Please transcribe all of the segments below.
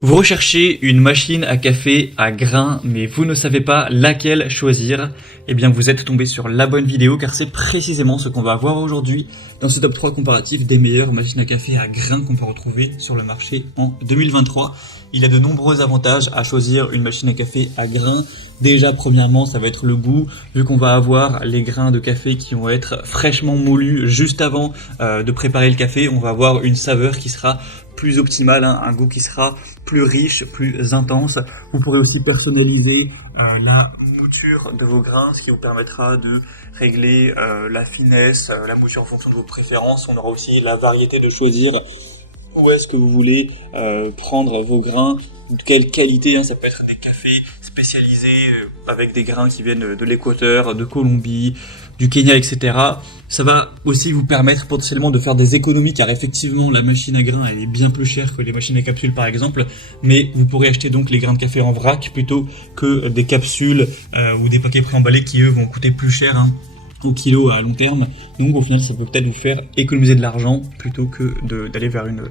Vous recherchez une machine à café à grains, mais vous ne savez pas laquelle choisir. Eh bien, vous êtes tombé sur la bonne vidéo car c'est précisément ce qu'on va voir aujourd'hui dans ce top 3 comparatif des meilleures machines à café à grains qu'on peut retrouver sur le marché en 2023. Il y a de nombreux avantages à choisir une machine à café à grains. Déjà, premièrement, ça va être le goût, vu qu'on va avoir les grains de café qui vont être fraîchement moulus juste avant de préparer le café. On va avoir une saveur qui sera plus optimale, un goût qui sera plus riche, plus intense. Vous pourrez aussi personnaliser la mouture de vos grains, ce qui vous permettra de régler la finesse, la mouture en fonction de vos préférences. On aura aussi la variété de choisir où est-ce que vous voulez prendre vos grains, de quelle qualité, ça peut être des cafés spécialisés avec des grains qui viennent de l'Équateur, de Colombie, du Kenya, etc. Ça va aussi vous permettre potentiellement de faire des économies car effectivement la machine à grains elle est bien plus chère que les machines à capsules par exemple, mais vous pourrez acheter donc les grains de café en vrac plutôt que des capsules ou des paquets préemballés qui eux vont coûter plus cher au kilo à long terme. Donc au final ça peut peut-être vous faire économiser de l'argent plutôt que d'aller vers une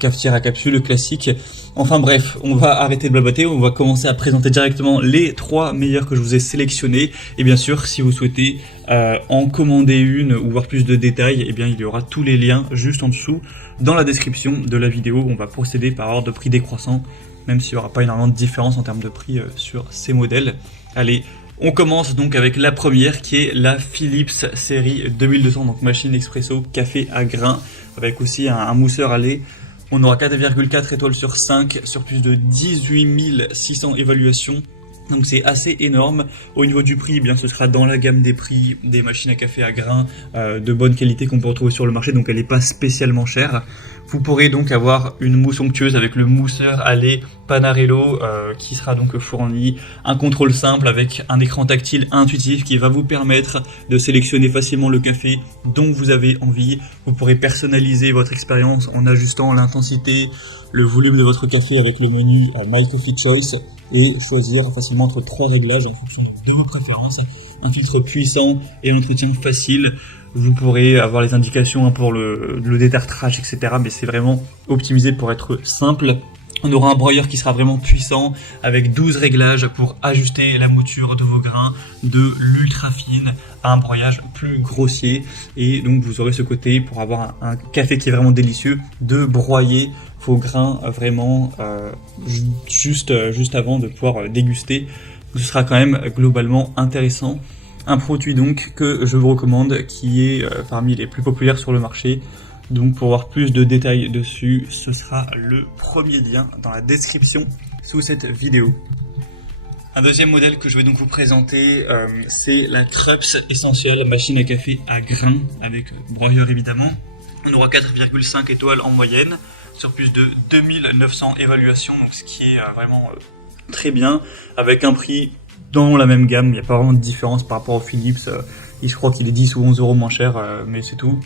cafetière à capsule classique. Enfin bref, on va arrêter de blablater, on va commencer à présenter directement les 3 meilleurs que je vous ai sélectionnés. Et bien sûr, si vous souhaitez en commander une ou voir plus de détails, eh bien il y aura tous les liens juste en dessous dans la description de la vidéo. On va procéder par ordre de prix décroissant, même s'il n'y aura pas énormément de différence en termes de prix sur ces modèles. Allez, on commence donc avec la première qui est la Philips série 2200, donc machine expresso café à grains, avec aussi un mousseur à lait. On aura 4,4 étoiles sur 5 sur plus de 18 600 évaluations. Donc c'est assez énorme. Au niveau du prix, eh bien ce sera dans la gamme des prix des machines à café à grains de bonne qualité qu'on peut retrouver sur le marché, donc elle n'est pas spécialement chère. Vous pourrez donc avoir une mousse onctueuse avec le mousseur à lait Panarello qui sera donc fourni, un contrôle simple avec un écran tactile intuitif qui va vous permettre de sélectionner facilement le café dont vous avez envie. Vous pourrez personnaliser votre expérience en ajustant l'intensité, le volume de votre café avec le menu My Coffee Choice et choisir facilement entre 3 réglages en fonction de vos préférences, un filtre puissant et un entretien facile. Vous pourrez avoir les indications pour le détartrage, etc. Mais c'est vraiment optimisé pour être simple. On aura un broyeur qui sera vraiment puissant avec 12 réglages pour ajuster la mouture de vos grains de l'ultra fine à un broyage plus grossier. Et donc vous aurez ce côté pour avoir un café qui est vraiment délicieux de broyer vos grains vraiment juste avant de pouvoir déguster. Ce sera quand même globalement intéressant. Un produit donc que je vous recommande qui est parmi les plus populaires sur le marché. Donc pour voir plus de détails dessus, ce sera le premier lien dans la description sous cette vidéo. Un deuxième modèle que je vais donc vous présenter, c'est la Krups Essential machine à café à grains avec broyeur évidemment. On aura 4,5 étoiles en moyenne sur plus de 2900 évaluations, donc ce qui est vraiment très bien, avec un prix dans la même gamme. Il n'y a pas vraiment de différence par rapport au Philips. Je crois qu'il est 10 ou 11 euros moins cher, mais c'est tout.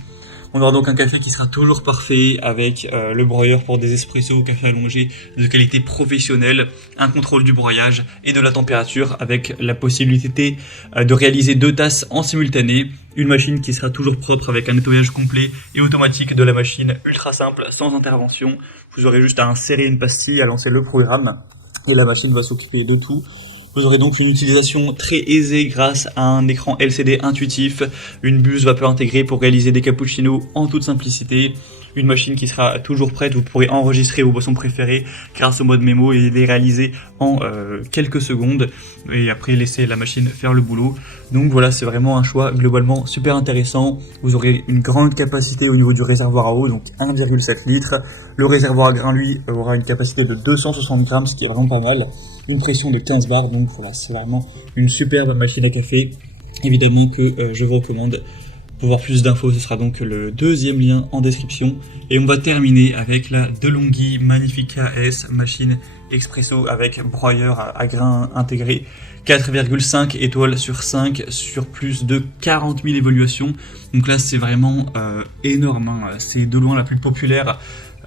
On aura donc un café qui sera toujours parfait avec le broyeur pour des espressos au café allongé de qualité professionnelle, un contrôle du broyage et de la température avec la possibilité de réaliser 2 tasses en simultané. Une machine qui sera toujours propre avec un nettoyage complet et automatique de la machine, ultra simple, sans intervention. Vous aurez juste à insérer une pastille, à lancer le programme et la machine va s'occuper de tout. Vous aurez donc une utilisation très aisée grâce à un écran LCD intuitif, une buse vapeur intégrée pour réaliser des cappuccinos en toute simplicité, une machine qui sera toujours prête, vous pourrez enregistrer vos boissons préférées grâce au mode mémo et les réaliser en quelques secondes et après laisser la machine faire le boulot. Donc voilà, c'est vraiment un choix globalement super intéressant. Vous aurez une grande capacité au niveau du réservoir à eau, donc 1,7 litres. Le réservoir à grains, lui, aura une capacité de 260 grammes, ce qui est vraiment pas mal. Une pression de 15 bars, donc voilà, c'est vraiment une superbe machine à café. Évidemment que je vous recommande. Pour voir plus d'infos, ce sera donc le deuxième lien en description. Et on va terminer avec la DeLonghi Magnifica S machine expresso avec broyeur à grains intégré. 4,5 étoiles sur 5 sur plus de 40 000 évaluations. Donc là, c'est vraiment énorme. C'est de loin la plus populaire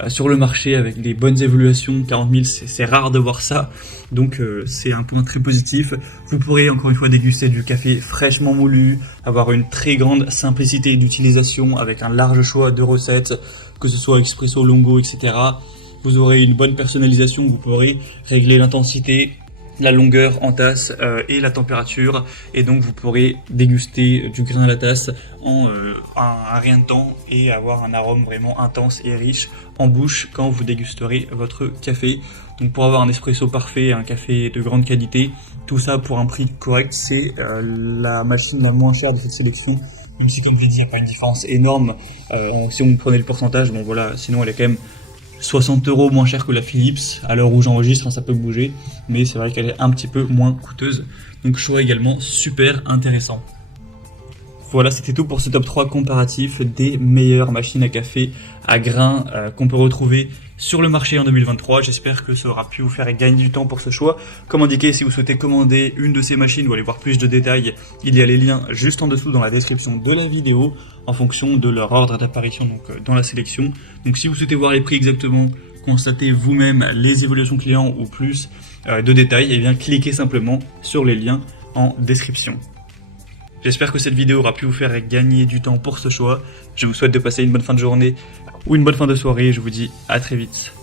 sur le marché avec des bonnes évaluations. 40 000, c'est rare de voir ça. Donc c'est un point très positif. Vous pourrez encore une fois déguster du café fraîchement moulu, avoir une très grande simplicité d'utilisation avec un large choix de recettes, que ce soit expresso, longo, etc. vous aurez une bonne personnalisation, vous pourrez régler l'intensité, la longueur en tasse et la température, et donc vous pourrez déguster du grain à la tasse en un rien de temps et avoir un arôme vraiment intense et riche en bouche quand vous dégusterez votre café. Donc pour avoir un espresso parfait, un café de grande qualité, tout ça pour un prix correct, c'est la machine la moins chère de cette sélection. Même si, comme je l'ai dit, il n'y a pas une différence énorme, si on prenait le pourcentage, bon voilà, sinon elle est quand même 60 € moins cher que la Philips. À l'heure où j'enregistre, ça peut bouger, mais c'est vrai qu'elle est un petit peu moins coûteuse. Donc choix également super intéressant. Voilà, c'était tout pour ce top 3 comparatif des meilleures machines à café à grains qu'on peut retrouver sur le marché en 2023. J'espère que ça aura pu vous faire gagner du temps pour ce choix. Comme indiqué, si vous souhaitez commander une de ces machines ou aller voir plus de détails, il y a les liens juste en dessous dans la description de la vidéo en fonction de leur ordre d'apparition donc dans la sélection. Donc si vous souhaitez voir les prix exactement, constater vous-même les évolutions clients ou plus de détails, et bien cliquez simplement sur les liens en description. J'espère que cette vidéo aura pu vous faire gagner du temps pour ce choix. Je vous souhaite de passer une bonne fin de journée ou une bonne fin de soirée. Je vous dis à très vite.